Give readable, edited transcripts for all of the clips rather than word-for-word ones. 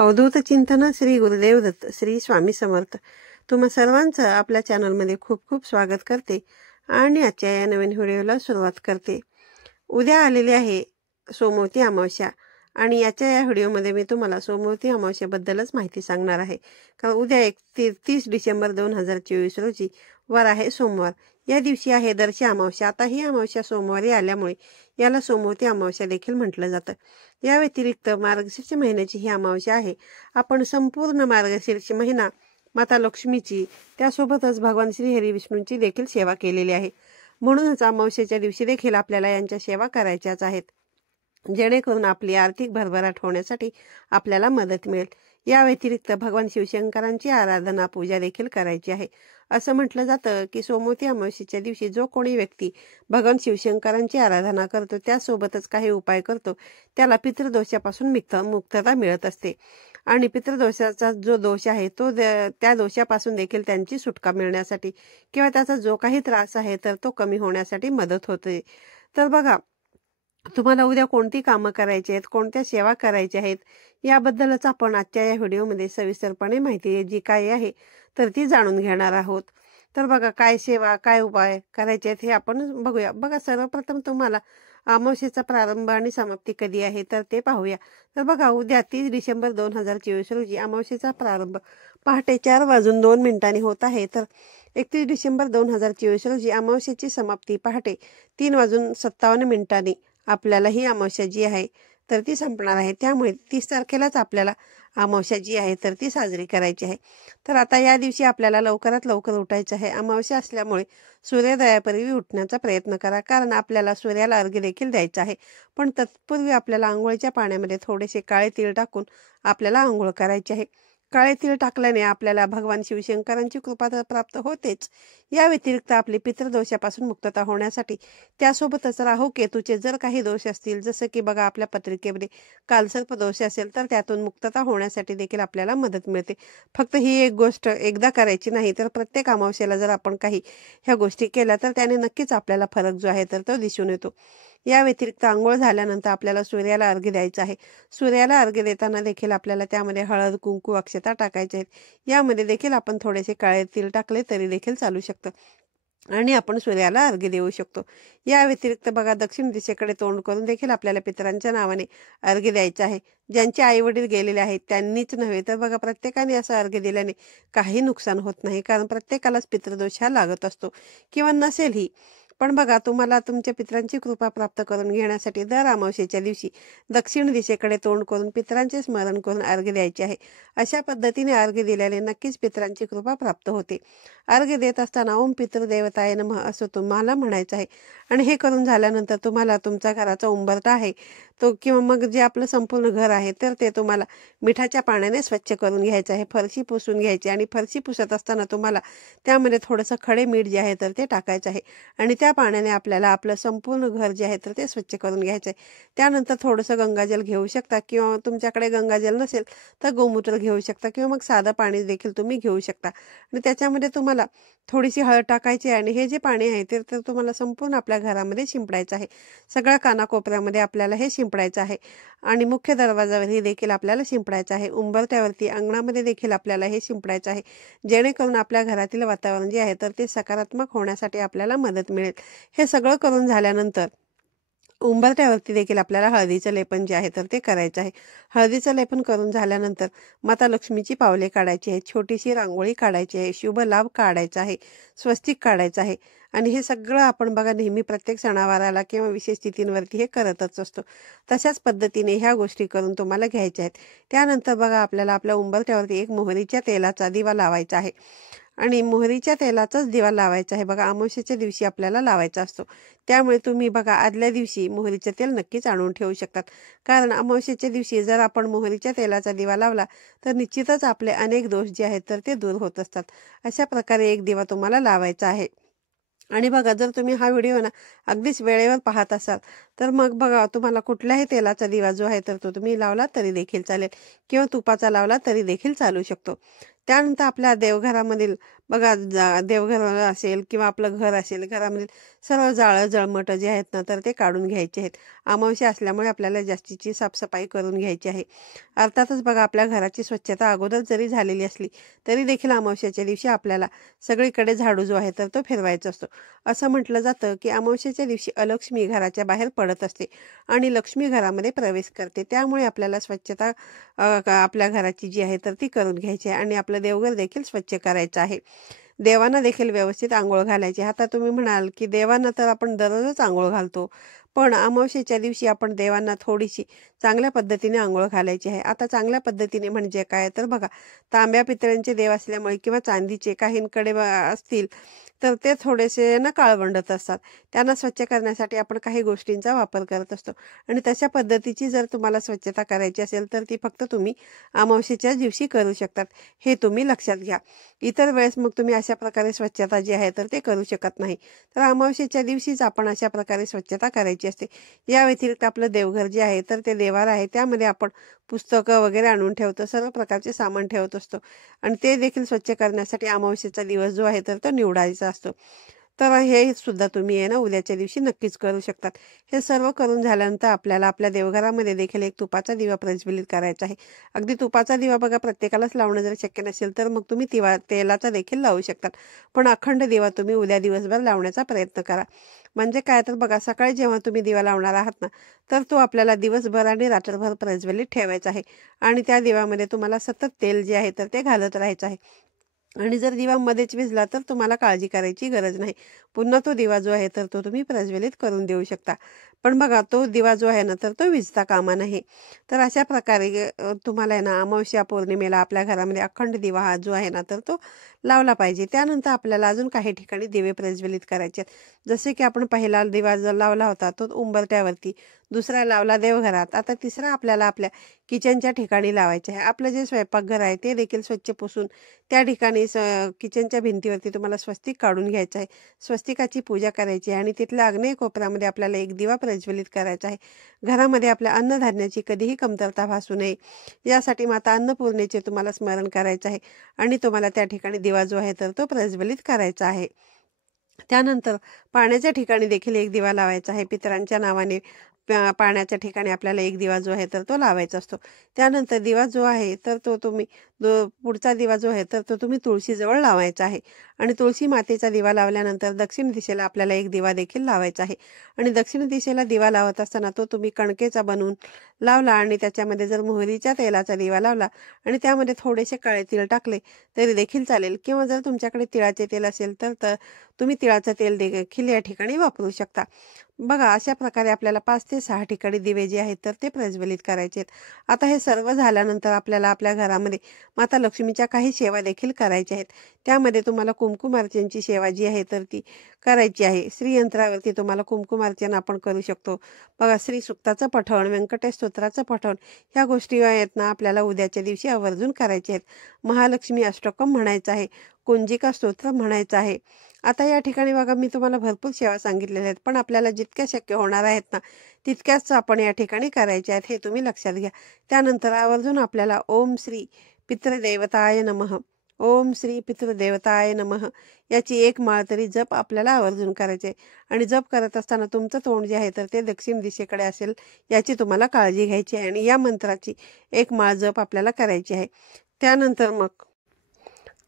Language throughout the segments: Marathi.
अवधूत चिंतन श्री गुरुदेव दत्त श्री स्वामी समर्थ। तुम्हा सर्वांचं आपल्या चॅनलमध्ये खूप खूप स्वागत करते आणि आजच्या या नवीन व्हिडिओला सुरुवात करते। उद्या आलेली आहे सोमवती अमावस्या आणि याच्या या व्हिडिओमध्ये मी तुम्हाला सोमवती अमावस्याबद्दलच माहिती सांगणार आहे। कारण उद्या 31 डिसेंबर 2024 रोजी वार आहे सोमवार। या दिवशी आहे दर्शी अमावस्या। आता ही अमावस्या सोमवारी आल्यामुळे याला सोमवती अमावस्या देखील म्हटलं जातं। या व्यतिरिक्त मार्गशीर्ष महिन्याची ही अमावस्या आहे। आपण संपूर्ण मार्गशीर्ष महिना माता लक्ष्मीची त्यासोबतच भगवान श्री हरी विष्णूंची देखील सेवा केलेली आहे। म्हणूनच अमावस्येच्या दिवशी देखील आपल्याला यांच्या सेवा करायच्याच आहेत, जेणेकरून आपली आर्थिक भरभराट होण्यासाठी आपल्याला मदत मिळेल। या व्यतिरिक्त भगवान शिवशंकरांची आराधना पूजा देखील करायची आहे। असं म्हटलं जातं की सोमवती अमावस्येच्या दिवशी जो कोणी व्यक्ती भगवान शिवशंकरांची आराधना करतो त्यासोबतच काही उपाय करतो त्याला पितृदोषापासून मुक्तता मिळत असते आणि पितृदोषाचा जो दोष आहे तो त्या दोषापासून देखील त्यांची सुटका मिळण्यासाठी किंवा त्याचा जो काही त्रास आहे तर तो कमी होण्यासाठी मदत होते। तर बघा, तुम्हाला उद्या कोणती कामं करायची आहेत, कोणत्या सेवा करायच्या आहेत याबद्दलच आपण आजच्या या व्हिडिओमध्ये सविस्तरपणे माहिती जी काय आहे तर ती जाणून घेणार आहोत। तर बघा, काय सेवा काय उपाय करायचे आहेत हे आपण बघूया। बघा, सर्वप्रथम तुम्हाला अमावस्येचा प्रारंभ आणि समाप्ती कधी आहे तर ते पाहूया। तर बघा, उद्या 30 डिसेंबर 2024 रोजी अमावस्येचा प्रारंभ पहाटे 4:02 होत आहे। तर 31 डिसेंबर 2024 रोजी अमावस्येची समाप्ती पहाटे 3:57 आपल्याला ही अमावस्या जी आहे तर ती संपणार आहे। त्यामुळे 30 तारखेलाच आपल्याला अमावस्या जी आहे तर ती साजरी करायची आहे। तर आता या दिवशी आपल्याला लवकरात लवकर उठायचं आहे। अमावस्या असल्यामुळे सूर्योदयापूर्वी उठण्याचा प्रयत्न करा, कारण आपल्याला सूर्याला अर्घ्य देखील द्यायचं आहे। पण तत्पूर्वी आपल्याला आंघोळीच्या पाण्यामध्ये थोडेसे काळे तीळ टाकून आपल्याला आंघोळ करायची आहे। काळे तीळ टाकल्याने आपल्याला भगवान शिवशंकरांची कृपा तर प्राप्त होतेच, या व्यतिरिक्त आपली पितृदोषापासून मुक्तता होण्यासाठी त्यासोबतच राहू केतूचे जर काही दोष असतील, जसं की बघा आपल्या पत्रिकेमध्ये कालसर्प दोष असेल तर त्यातून मुक्तता होण्यासाठी देखील आपल्याला मदत मिळते। फक्त ही एक गोष्ट एकदा करायची नाही, तर प्रत्येक अमावस्येला जर आपण काही ह्या गोष्टी केल्या तर त्याने नक्कीच आपल्याला फरक जो आहे तर तो दिसून येतो। या व्यतिरिक्त आंघोळ झाल्यानंतर आपल्याला सूर्याला अर्घ्य द्यायचं आहे। सूर्याला अर्घ्य देताना देखील आपल्याला त्यामध्ये हळद, कुंकू, अक्षता टाकायचे आहेत। यामध्ये देखील आपण थोडेसे काळे तीळ टाकले तरी देखील चालू शकतं आणि आपण सूर्याला अर्घ्य देऊ शकतो। या व्यतिरिक्त बघा, दक्षिण दिशेकडे तोंड करून देखील आपल्याला पितरांच्या नावाने अर्घ्य द्यायचं आहे। ज्यांचे आई वडील गेलेले आहेत त्यांनीच नव्हे तर बघा, प्रत्येकाने असं अर्घ्य दिल्याने काही नुकसान होत नाही, कारण प्रत्येकालाच पितृदोष हा लागत असतो किंवा नसेलही। पण बघा, तुम्हाला तुमच्या पितरांची कृपा प्राप्त करून घेण्यासाठी दर अमावस्येच्या दिवशी दक्षिण दिशेकडे तोंड करून पितरांचे स्मरण करून अर्घ्य द्यायचे आहे। अशा पद्धतीने अर्घ्य दिल्याने नक्कीच पितरांची कृपा प्राप्त होते। अर्घ्य देत असताना ओम पितृदेवताय नमः असं तुम्हाला म्हणायचं आहे आणि हे करून झाल्यानंतर तुम्हाला तुमचा घराचा उंबरठा आहे तो किंवा मग जे आपलं संपूर्ण घर आहे तर ते तुम्हाला मिठाच्या पाण्याने स्वच्छ करून घ्यायचं आहे। फरशी पुसून घ्यायची आणि फरशी पुसत असताना तुम्हाला त्यामध्ये थोडंसं खडे मीठ जे आहे तर ते टाकायचं आहे आणि त्या पाण्याने आपल्याला आपलं संपूर्ण घर जे आहे तर ते स्वच्छ करून घ्यायचं आहे। त्यानंतर थोडंसं गंगाजल घेऊ शकता किंवा तुमच्याकडे गंगाजल नसेल तर गोमूत्र घेऊ शकता किंवा मग साधं पाणी देखील तुम्ही घेऊ शकता आणि त्याच्यामध्ये तुम्हाला थोडीशी हळद टाकायची आणि हे जे पाणी आहे ते तुम्हाला संपूर्ण आपल्या घरामध्ये शिंपडायचं आहे। सगळ्या कानाकोपऱ्यामध्ये आपल्याला हे शिंपडायचं आहे आणि मुख्य दरवाजावरही देखील आपल्याला शिंपडायचं आहे। उंबरठ्यावरती, अंगणामध्ये देखील आपल्याला हे शिंपडायचं आहे, जेणेकरून आपल्या घरातील वातावरण जे आहे तर ते सकारात्मक होण्यासाठी आपल्याला मदत मिळेल। हे सगळं करून झाल्यानंतर उंबरठ्यावरती देखील आपल्याला हळदीचं लेपन जे आहे तर ते करायचं आहे। हळदीचं लेपन करून झाल्यानंतर माता लक्ष्मीची पावले काढायची आहे, छोटीशी रांगोळी काढायची आहे, शुभ लाभ काढायचा आहे, स्वस्तिक काढायचं आहे आणि हे सगळं आपण बघा नेहमी प्रत्येक सणावाराला किंवा विशेष तिथींवरती हे करतच असतो। तशाच पद्धतीने ह्या गोष्टी करून तुम्हाला घ्यायच्या आहेत। त्यानंतर बघा, आपल्याला आपल्या उंबरठ्यावरती एक मोहरीच्या तेलाचा दिवा लावायचा आहे आणि मोहरीच्या तेलाचाच दिवा लावायचा आहे। बघा, अमावस्येच्या दिवशी आपल्याला लावायचा असतो, त्यामुळे तुम्ही बघा आदल्या दिवशी मोहरीचे तेल नक्कीच आणून ठेवू शकतात, कारण अमावस्येच्या दिवशी जर आपण मोहरीच्या तेलाचा दिवा लावला तर निश्चितच आपले अनेक दोष जे आहेत तर ते दूर होत असतात। अशा प्रकारे एक दिवा तुम्हाला लावायचा आहे। आणि बघा, जर तुम्ही हा व्हिडिओ अगदीच वेळेवर पाहत असाल तर मग बघा, तुम्हाला कुठल्याही तेलाचा दिवा जो आहे तर तो तुम्ही लावला तरी देखील चालेल किंवा तुपाचा लावला तरी देखील चालू शकतो। त्यानंतर आपल्या देवघरामधील बघा देवघर असेल किंवा आपलं घर असेल, घरामध्ये सर्व जाळं जळमटं जे आहेत ना तर ते काढून घ्यायचे आहेत. अमावस्या असल्यामुळे आपल्याला जास्तीची साफसफाई करून घ्यायची आहे. अर्थातच बघा आपल्या घराची स्वच्छता अगोदर जरी झालेली असली तरी देखील अमावस्याच्या दिवशी आपल्याला सगळीकडे झाडू जो आहे तर तो फिरवायचा असतो. असं म्हटलं जातं की अमावस्याच्या दिवशी अलक्ष्मी घराच्या बाहेर पडत असते आणि लक्ष्मी घरामध्ये प्रवेश करते. त्यामुळे आपल्याला स्वच्छता आपल्या घराची जी आहे तर ती करून घ्यायची आहे आणि आपलं देवघर देखील स्वच्छ करायचं आहे. देवांना देखील व्यवस्थित आंघोळ घालायची. आता तुम्ही म्हणाल की देवांना तर आपण दररोजच आंघोळ घालतो, पण अमावस्येच्या दिवशी आपण देवांना थोडीशी चांगल्या पद्धतीने आंघोळ घालायची आहे. आता चांगल्या पद्धतीने म्हणजे काय तर बघा, तांब्या पितळ्यांचे देव असल्यामुळे किंवा चांदीचे काहींकडे असतील तर ते थोडेसे ना काळवंडत असतात. त्यांना स्वच्छ करण्यासाठी आपण काही गोष्टींचा वापर करत असतो आणि तशा पद्धतीची जर तुम्हाला स्वच्छता करायची असेल तर ती फक्त तुम्ही अमावस्येच्या दिवशी करू शकतात. हे तुम्ही लक्षात घ्या. इतर वेळेस मग तुम्ही अशा प्रकारे स्वच्छता जी आहे तर ते करू शकत नाही. तर अमावस्येच्या दिवशीच आपण अशा प्रकारे स्वच्छता करायची असते. या व्यतिरिक्त आपलं देवघर जे आहे तर ते देवार आहे, त्यामध्ये आपण पुस्तकं वगैरे आणून ठेवतो, सर्व प्रकारचे सामान ठेवत असतो आणि ते देखील स्वच्छ करण्यासाठी अमावस्येचा दिवस जो आहे तर तो निवडायचा असतो. तर हे सुद्धा तुम्ही आहे ना उद्याच्या दिवशी नक्कीच करू शकतात. हे सर्व करून झाल्यानंतर आपल्याला आपल्या देवघरामध्ये देखील एक तुपाचा दिवा प्रज्वलित करायचा आहे. अगदी तुपाचा दिवा बघा प्रत्येकालाच लावणं जर शक्य नसेल तर मग तुम्ही तेलाचा देखील लावू शकतात. पण अखंड दिवा तुम्ही उद्या दिवसभर लावण्याचा प्रयत्न करा. म्हणजे काय तर बघा, सकाळी जेव्हा तुम्ही दिवा लावणार आहात ना तर तो आपल्याला दिवसभर आणि रात्रभर प्रज्वलित ठेवायचा आहे आणि त्या दिव्यामध्ये तुम्हाला सतत तेल जे आहे तर ते घालत राहायचं आहे. आणि जर दिवा मध्येच विझला तर तुम्हाला काळजी करायची गरज नाही. पुन्हा तो दिवा जो आहे तर तो तुम्ही प्रज्वलित करून देऊ शकता. पण बघा तो दिवा जो आहे ना तर तो विझता कामा नये. तर अशा प्रकारे तुम्हाला आहे ना अमावस्या पौर्णिमेला आपल्या घरामध्ये अखंड दिवा हा जो आहे ना तर तो लावला पाहिजे. त्यानंतर आपल्याला अजून काही ठिकाणी दिवे प्रज्वलित करायचे आहेत. जसे की आपण पहिला दिवा जो लावला होता तो उंबरठ्यावरती, दुसरा लावला देवघरात, आता तिसरा आपल्याला आपल्या किचनच्या ठिकाणी लावायचे आहे. आपलं जे स्वयंपाकघर आहे ते देखील स्वच्छ पुसून त्या ठिकाणी किचनच्या भिंतीवरती तुम्हाला स्वस्तिक काढून घ्यायचं आहे. स्वस्तिकाची पूजा करायची आहे आणि तिथल्या आग्नेय कोपऱ्यामध्ये आपल्याला एक दिवा प्रज्वलित करायचा आहे. घरामध्ये आपल्या अन्नधान्याची कधीही कमतरता भासू नये यासाठी माता अन्नपूर्णेचे तुम्हाला स्मरण करायचं आहे आणि तुम्हाला त्या ठिकाणी दिवा जो आहे तर तो प्रज्वलित करायचा आहे. त्यानंतर पाण्याच्या ठिकाणी देखील एक दिवा लावायचा आहे. पितरांच्या नावाने पाण्याच्या ठिकाणी आपल्याला एक दिवा जो आहे तर तो लावायचा असतो. त्यानंतर दिवा जो आहे तर तो तुम्ही पुढचा दिवा जो आहे तर तो तुम्ही तुळशीजवळ लावायचा आहे आणि तुळशी मातेचा दिवा लावल्यानंतर दक्षिण दिशेला आपल्याला एक दिवा देखील लावायचा आहे आणि दक्षिण दिशेला दिवा लावत असताना तो तुम्ही कणकेचा बनवून लावला आणि त्याच्यामध्ये जर मोहरीच्या तेलाचा दिवा लावला आणि त्यामध्ये थोडेसे काळे तीळ टाकले तरी देखील चालेल, किंवा जर तुमच्याकडे तिळाचे तेल असेल तर तुम्ही तिळाचं तेल देखील या ठिकाणी वापरू शकता. बघा अशा प्रकारे आपल्याला 5 ते 6 ठिकाणी दिवे जे आहेत तर ते प्रज्वलित करायचे आहेत. आता हे सर्व झाल्यानंतर आपल्याला आपल्या घरामध्ये माता लक्ष्मीच्या काही सेवा देखील करायच्या आहेत. त्यामध्ये तुम्हाला कुंकुमार्चनची सेवा जी आहे तर ती करायची आहे. श्रीयंत्रावरती तुम्हाला कुंकुमार्चन आपण करू शकतो. बघा श्री सुक्ताचं पठण, व्यंकटेश स्तोत्राचं पठण, ह्या गोष्टी आहेत ना आपल्याला उद्याच्या दिवशी आवर्जून करायचे आहेत. महालक्ष्मी अष्टकम म्हणायचं आहे, कुंजिका स्तोत्र म्हणायचं आहे. आता या ठिकाणी बघा मी तुम्हाला भरपूर सेवा सांगितलेल्या आहेत, पण आपल्याला जितक्या शक्य होणार आहेत ना तितक्याच आपण या ठिकाणी करायच्या आहेत, हे तुम्ही लक्षात घ्या. त्यानंतर आवर्जून आपल्याला ओम श्री पितृदेवताय नमः, ओम श्री पितृदेवताय नमः याची एक माळ तरी जप आपल्याला आवर्जून करायचे. आणि जप करत असताना तुमचं तोंड जे आहे तर ते दक्षिण दिशेकडे असेल याची तुम्हाला काळजी घ्यायची आहे आणि या मंत्राची एक माळ जप आपल्याला करायची आहे.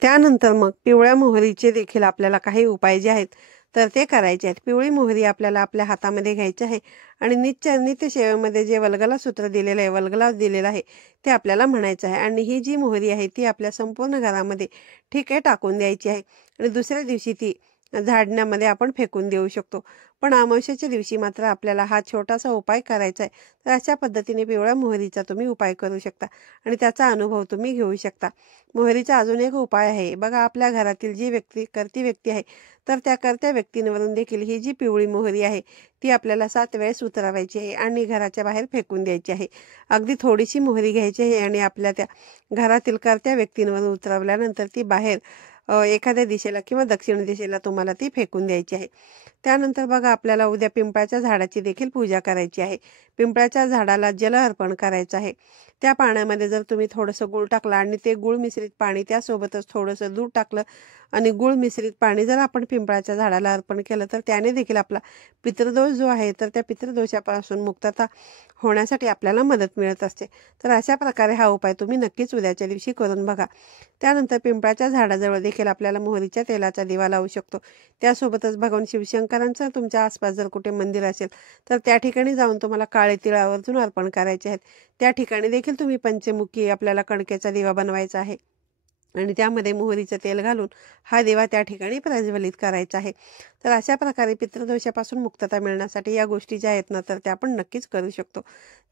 त्यानंतर मग पिवळ्या मोहरीचे देखील आपल्याला काही उपाय जे आहेत तर ते करायचे आहेत. पिवळी मोहरी आपल्याला आपल्या हातामध्ये घ्यायची आहे आणि नित्य सेवेमध्ये जे वल्गला सूत्र दिलेलं आहे, वल्गला दिलेला आहे ते आपल्याला म्हणायचं आहे आणि ही जी मोहरी आहे ती आपल्या संपूर्ण घरामध्ये ठीक आहे टाकून द्यायची आहे आणि दुसऱ्या दिवशी ती झाडण्यामध्ये आपण फेकून देऊ शकतो. पण अमावस्येच्या दिवशी मात्र आपल्याला हा छोटासा उपाय करायचा आहे. तर अशा पद्धतीने पिवळ्या मोहरीचा तुम्ही उपाय करू शकता आणि त्याचा अनुभव तुम्ही घेऊ शकता. मोहरीचा अजून एक उपाय आहे बघा, आपल्या घरातील जी करती व्यक्ती आहे तर त्या करत्या व्यक्तींवरून देखील ही जी पिवळी मोहरी आहे ती आपल्याला 7 वेळेस उतरवायची आहे आणि घराच्या बाहेर फेकून द्यायची आहे. अगदी थोडीशी मोहरी घ्यायची आहे आणि आपल्या त्या घरातील करत्या व्यक्तींवरून उतरवल्यानंतर ती बाहेर एखाद्या दिशेला किंवा दक्षिण दिशेला तुम्हाला ती फेकून द्यायची आहे. त्यानंतर बघा आपल्याला उद्या पिंपळाच्या झाडाची देखील पूजा करायची आहे. पिंपळाच्या झाडाला जल अर्पण करायचं आहे. त्या पाण्यामध्ये जर तुम्ही थोडंसं गूळ टाकला आणि ते गूळ मिश्रित पाणी त्यासोबतच थोडंसं दूध टाकलं आणि गूळ मिश्रित पाणी जर आपण पिंपळाच्या झाडाला अर्पण केलं तर त्याने देखील आपला पितृदोष जो आहे तर त्या पितृदोषापासून मुक्तता होण्यासाठी आपल्याला मदत मिळत असते. तर अशा प्रकारे हा उपाय तुम्ही नक्कीच उद्याच्या दिवशी करून बघा. त्यानंतर पिंपळाच्या झाडाजवळ देखील आपल्याला मोहरीच्या तेलाचा दिवा लावू शकतो. त्यासोबतच भगवान शिवशंकरांचं तुमच्या आसपास जर कुठे मंदिर असेल तर त्या ठिकाणी जाऊन तुम्हाला काळे तिळ आवर्जून अर्पण करायचे आहेत. त्या ठिकाणी देखील तुम्ही पंचमुखी आपल्याला कणकेचा दिवा बनवायचा आहे आणि त्यामध्ये मोहरीचं तेल घालून हा दिवा त्या ठिकाणी प्रज्वलित करायचा आहे. तर अशा प्रकारे पितृदोषापासून मुक्तता मिळण्यासाठी या गोष्टी ज्या आहेत ना तर त्या आपण नक्कीच करू शकतो.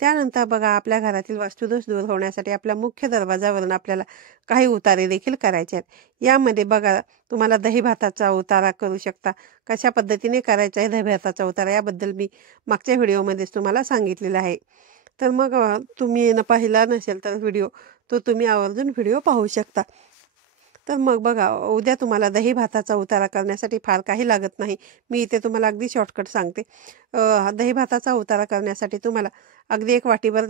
त्यानंतर बघा, आपल्या घरातील वास्तुदोष दूर होण्यासाठी आपल्या मुख्य दरवाजावरून आपल्याला काही उतारे देखील करायचे आहेत. यामध्ये बघा, तुम्हाला दही भाताचा उतारा करू शकता. कशा पद्धतीने करायचा आहे दही भाताचा उतारा याबद्दल मी मागच्या व्हिडिओमध्येच तुम्हाला सांगितलेलं आहे. तर मग तुम्ही पाहिला नसेल तर व्हिडिओ, तो तुम्ही आवर्जून व्हिडिओ पाहू शकता. तर मग बघा, उद्या तुम्हाला दही भाताचा उतारा करण्यासाठी फार काही लागत नाही. मी इथे तुम्हाला अगदी शॉर्टकट सांगते. दही भाताचा उतारा करण्यासाठी तुम्हाला अगदी 1 वाटीभर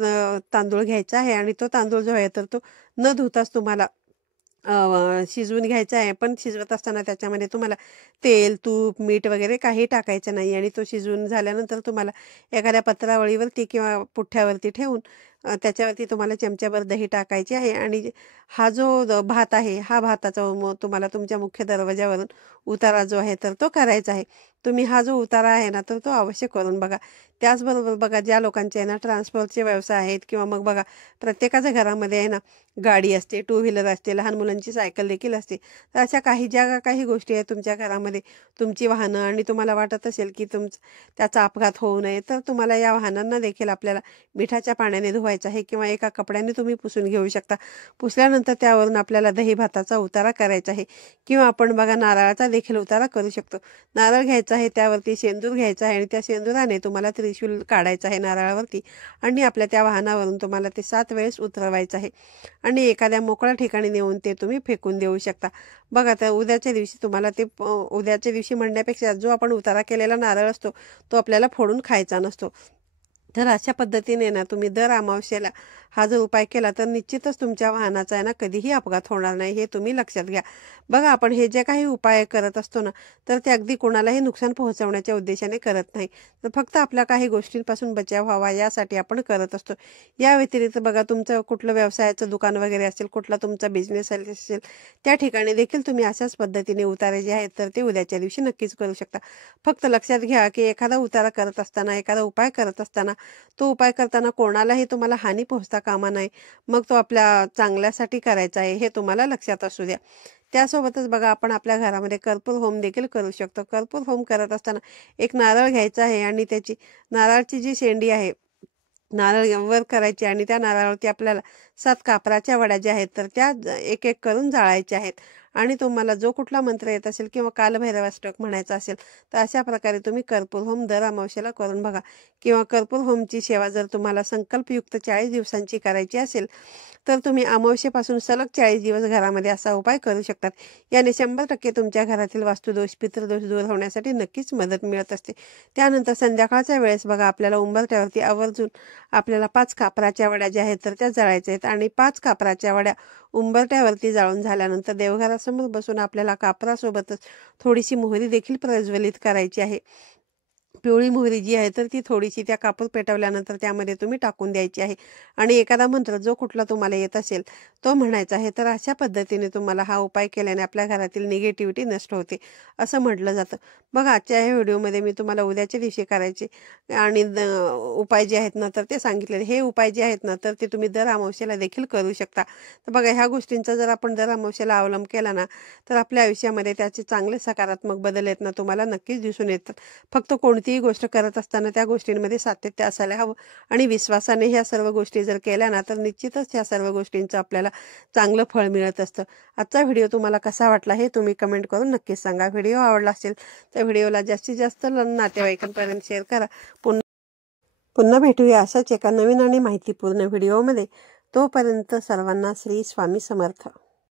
तांदूळ घ्यायचा आहे आणि तो तांदूळ जो आहे तर तो न धुताच तुम्हाला शिजवून घ्यायचा आहे. पण शिजवत असताना त्याच्यामध्ये तुम्हाला तेल, तूप, मीठ वगैरे काही टाकायचं नाही आणि तो शिजवून झाल्यानंतर तुम्हाला एखाद्या पत्रावळीवरती किंवा पुठ्ठ्यावरती ठेवून त्याच्यावरती तुम्हाला चमच्याभर दही टाकायची आहे आणि हा जो भात आहे हा भाताचा तुम्हाला तुमच्या मुख्य दरवाजावरून उतारा जो आहे तर तो करायचा आहे. तुम्ही हा जो उतारा आहे ना तर तो अवश्य करून बघा. त्याचबरोबर बघा, ज्या लोकांचे आहे ना ट्रान्सपोर्टचे व्यवसाय आहेत किंवा मग बघा प्रत्येकाच्या घरामध्ये आहे ना गाडी असते, 2 व्हीलर असते, लहान मुलांची सायकल देखील असते. तर अशा काही गोष्टी आहेत तुमच्या घरामध्ये, तुमची वाहनं, आणि तुम्हाला वाटत असेल की त्याचा अपघात होऊ नये तर तुम्हाला या वाहनांना देखील आपल्याला मिठाच्या पाण्याने धुवायचं आहे किंवा एका कपड्याने तुम्ही पुसून घेऊ शकता. पुसल्यानंतर त्यावरून आपल्याला दही भाताचा उतारा करायचा आहे किंवा आपण बघा नारळाचा देखील उतारा करू शकतो. नारळ घ्यायचा आहे, त्यावरती शेंदूर घ्यायचा आहे आणि त्या शेंदुराने तुम्हाला त्रिशूल काढायचं आहे नारळावरती आणि आपल्या त्या वाहनावरून तुम्हाला ते 7 वेळेस उतरवायचं आहे आणि एखाद्या मोकळ्या ठिकाणी नेऊन ते तुम्ही फेकून देऊ शकता. बघा, तर उद्याच्या दिवशी तुम्हाला ते उद्याच्या दिवशी म्हणण्यापेक्षा जो आपण उतारा केलेला नारळ असतो तो आपल्याला फोडून खायचा नसतो. तर अशा पद्धतीने ना तुम्ही दर अमावस्येला हा जर उपाय केला तर निश्चितच तुमच्या वाहनाचा आहे ना कधीही अपघात होणार नाही, हे तुम्ही लक्षात घ्या. बघा, आपण हे जे काही उपाय करत असतो ना तर ते अगदी कोणालाही नुकसान पोहोचवण्याच्या उद्देशाने करत नाही, तर फक्त आपल्या काही गोष्टींपासून बचाव व्हावा यासाठी आपण करत असतो. या व्यतिरिक्त बघा, तुमचं कुठलं व्यवसायाचं दुकान वगैरे असेल, कुठला तुमचा बिझनेस असेल, त्या ठिकाणी देखील तुम्ही अशाच पद्धतीने उतारे जे आहेत तर ते उद्याच्या दिवशी नक्कीच करू शकता. फक्त लक्षात घ्या की एखादा उतारा करत असताना, एखादा उपाय करत असताना, तो उपाय करताना कोणालाही तुम्हाला हानी पोहोचता कामा नये. मग तो आपल्या चांगल्यासाठी करायचा आहे हे तुम्हाला लक्षात असू द्या. त्यासोबतच बघा, आपण आपल्या घरामध्ये कर्पूर होम देखील करू शकतो. कर्पूर होम करत असताना एक नारळ घ्यायचा आहे आणि नारळाची जी शेंडी आहे नारळ वर करायची आणि त्या नारळावरती आपल्याला 7 कापराच्या वड्या ज्या आहेत तर त्या एक एक करून जाळायच्या आहेत आणि तुम्हाला जो कुठला मंत्र येत असेल किंवा कालभैरवाष्टक म्हणायचा असेल तर अशा प्रकारे तुम्ही कर्पूर होम दर अमावस्येला करून बघा. किंवा कर्पूर होमची सेवा जर तुम्हाला संकल्पयुक्त 40 दिवसांची करायची असेल तर तुम्ही अमावस्येपासून सलग 40 दिवस घरामध्ये असा उपाय करू शकतात. याने 100% तुमच्या घरातील वास्तुदोष, पितृदोष दूर होण्यासाठी नक्कीच मदत मिळत असते. त्यानंतर संध्याकाळच्या वेळेस बघा, आपल्याला उंबरठ्यावरती आवर्जून आपल्याला 5 कापराच्या वड्या ज्या आहेत तर त्या जाळायच्या आहेत आणि 5 कापराच्या वड्या उंबरठ्यावरती जाळून झाल्यानंतर देवघरासमोर बसून आपल्याला कापरासोबतच थोडीशी मोहरी देखील प्रज्वलित करायची आहे. पिवळी मोहरी जी आहे तर ती थोडीशी त्या कापूर पेटवल्यानंतर त्यामध्ये तुम्ही टाकून द्यायची आहे आणि एखादा मंत्र जो कुठला तुम्हाला येत असेल तो म्हणायचा आहे. तर अशा पद्धतीने तुम्हाला हा उपाय केल्याने आपल्या घरातील निगेटिव्हिटी नष्ट होते असं म्हटलं जातं. बघा, आजच्या ह्या व्हिडिओमध्ये मी तुम्हाला उद्याच्या दिवशी करायचे आणि उपाय जे आहेत ना तर ते सांगितलेले. हे उपाय जे आहेत ना तर ते तुम्ही दर अमावस्येला देखील करू शकता. तर बघा, ह्या गोष्टींचा जर आपण दर अमावस्येला अवलंब केला ना तर आपल्या आयुष्यामध्ये त्याचे चांगले सकारात्मक बदल आहेत ना तुम्हाला नक्कीच दिसून येतात. फक्त कोणतीही गोष्ट करत असताना त्या गोष्टींमध्ये सातत्य असायला हवं आणि विश्वासाने ह्या सर्व गोष्टी जर केल्या ना तर निश्चितच ह्या सर्व गोष्टींचं आपल्याला चांगलं फळ मिळत असतं. आजचा व्हिडिओ तुम्हाला कसा वाटला हे तुम्ही कमेंट करून नक्कीच सांगा. व्हिडिओ आवडला असेल तर व्हिडिओला जास्तीत जास्त नातेवाईकांपर्यंत शेअर करा. पुन्हा भेटूया असाच एका नवीन आणि माहितीपूर्ण व्हिडिओमध्ये. तोपर्यंत सर्वांना श्री स्वामी समर्थ.